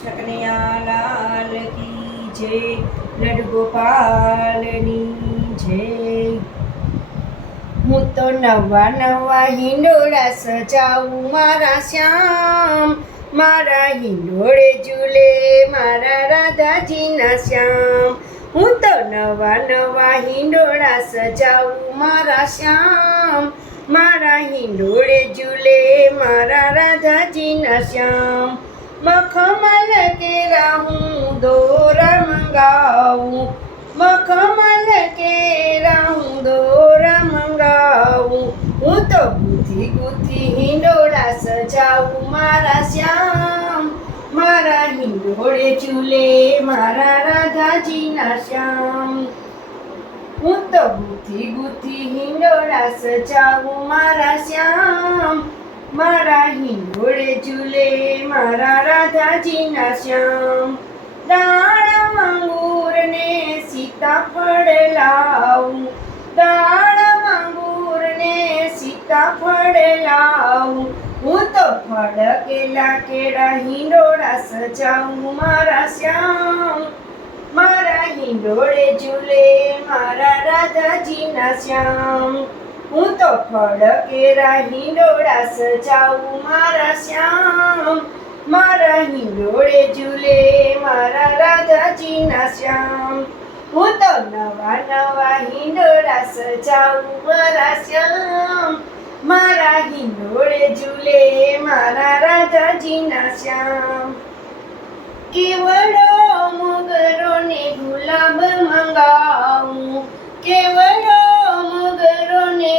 શકનૈયા લાલ કી જય લડગોપાલની જય. હું તો નવા નવા હિંડોળા સજાવું મારા શ્યામ. મારા હિંડોળે ઝૂલે મારા રાધાજીના શ્યામ. હું તો નવા નવા હિંડોળા સજાવું મારા શ્યામ. મારા હિંડોળે ઝૂલે મારા રાધાજીના શ્યામ. મખમલ કેરા હું દોરા મંગાવું મખમલ કેરા હું દોરા મંગાવું હું તો ગુથી ગુથી હિંડોળા સજાવું મારા શ્યામ મારા હિંડોળે ચૂલે મારા રાધાજીના શ્યામ હું તો ગુથી ગુથી હિંડોળા સજાવું મારા શ્યામ મારા હિંગોળે ઝૂલે મારા રાધાજીના શ્યામ. દાણા માંગુર ને સીતાફળ લાવું. દાણા માંગુર ને સીતાફળ લાવું. હું તો ફળ કેલા કેળા હિંડોળા સજાવું, મારા શ્યામ. મારા હિંડોળે ઝૂલે મારા રાધાજીના શ્યામ. હું તો ફળ હિંડોળા સજાવું મારા શ્યામ. મારા હિંડોળે ઝૂલે મારા રાધાજીના શ્યામ. હું તો નવા નવા હિંડોળા સજાવું મારા શ્યામ. મારા હિંડોળે ઝૂલે મારા રાધાજીના શ્યામ. કેવડો મોગરો ને ગુલાબ મંગાવું ને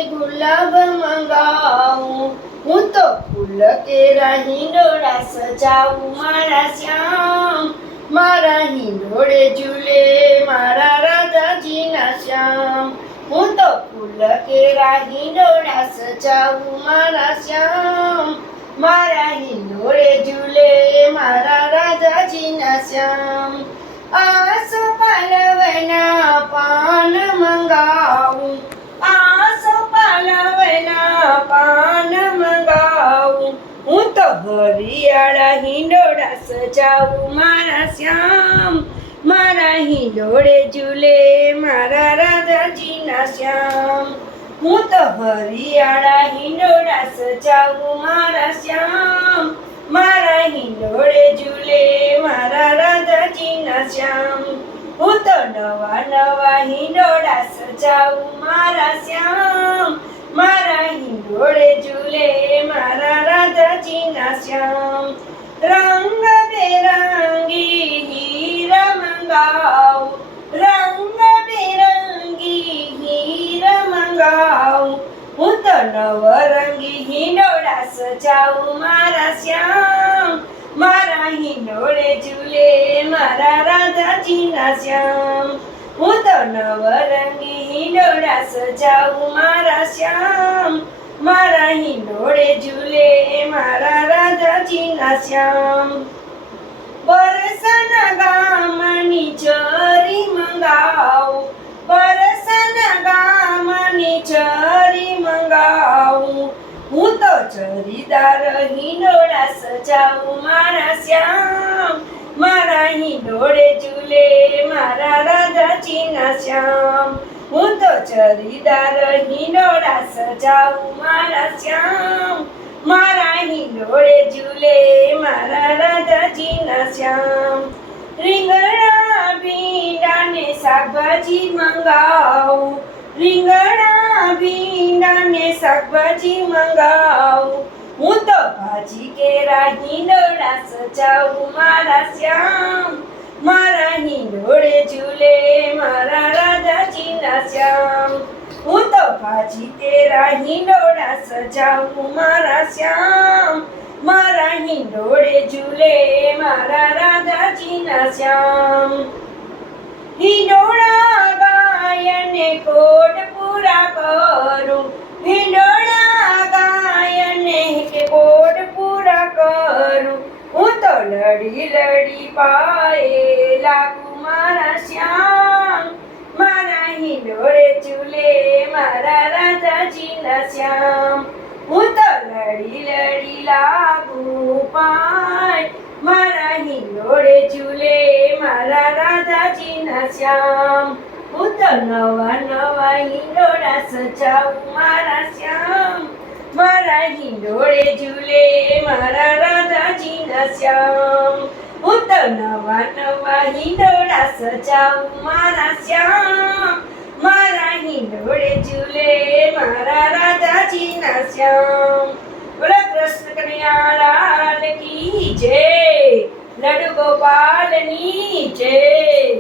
ગુલાબ મંગાવું હું તો ફૂલ કેરા હિંડોળા સજાવું મારા શ્યામ મારા હિંડોળે ઝૂલે મારા રાધાજીના શ્યામ હું તો ફૂલ કેરા હિંડોળા સજાવું મારા શ્યામ મારા હિંડોળે ઝૂલે મારા રાધાજીના શ્યામ આસો પાલવના પાન મંગાવું હરિયાળા હિંડોળા સજાવું મારા શ્યામ. મારા હિંડોળે ઝૂલે મારા રાધાજીના શ્યામ. હું તો હરિયાળા હિંડોળા સજાવું મારા શ્યામ. મારા હિંડોળે ઝૂલે મારા રાધાજીના શ્યામ. હું તો નવા નવા હિંડોળા સજાવું મારા શ્યામ. મારા હિંડોળે ઝૂલે મારા રાધાજીના શ્યામ રંગ બેરંગી હીર મંગાવું રંગ બેરંગી હીર મંગાવું હું તો નવરંગી હિંડોળા સજાવું મારા શ્યામ મારા હિંડોળે ઝૂલે મારા રાધાજીના શ્યામ હું તો નવરંગી હિંડોળા સજાવું મારા શ્યામ મારા હિંડોળે ઝૂલે, મારા રાધાજીના શ્યામ પરસન ગામની ચરી મંગાવ પરસન ગામની ચરી મંગાવું. હું તો ચરીદાર હિંડોળા સજાવું, મારા શ્યામ. મારા હિંડોળે ઝૂલે, મારા રાધાજીના શ્યામ હું તો ચરીદાર હિંડોળા સજાવું મારા શ્યામ. મારા હિંડોળે ઝૂલે મારા રાધાજીના શ્યામ. રીંગણા ભીંડાને શાકભાજી મંગાવું. રીંગણા ભીંડાને શાકભાજી મંગાવું. હું તો ભાજી કેરા હિંડોળા સજાવું મારા શ્યામ. મારા હિંડોળે ઝૂલે મારા રાધાજીના શ્યામ હું તો ભાજી તેરા હિંડોળા સજાવું મારા શ્યામ. મારા હિંડોળે ઝૂલે મારા રાધાજીના શ્યામ. હિંડોળા ગાયને કોટ પૂરા કરું. હિંડોળા ગાયને કે કોટ પૂરા કરું. હું તો લડી લડી પાએ લાગુ મારા શ્યામ. મારા ડોળે ચૂલે મારા રાધાજીના શ્યામ. હું તો લડી લડી લાગુ પાય. મારા હિંડોળે રાધાજીના શ્યામ. હું તો નવા નવા હિંડોળા સજાવું મારા શ્યામ. મારા હિંડોળે ઝૂલે મારા રાધાજીના શ્યામ. હું તો નવા નવા હિંડોળા સજાવું મારા શ્યામ. મારા હિંડોળે ઝૂલે, મારા રાધાજીના શ્યામ. બોલો કૃષ્ણ કનૈયા લાલ કી જય. લડુ ગોપાલની જય.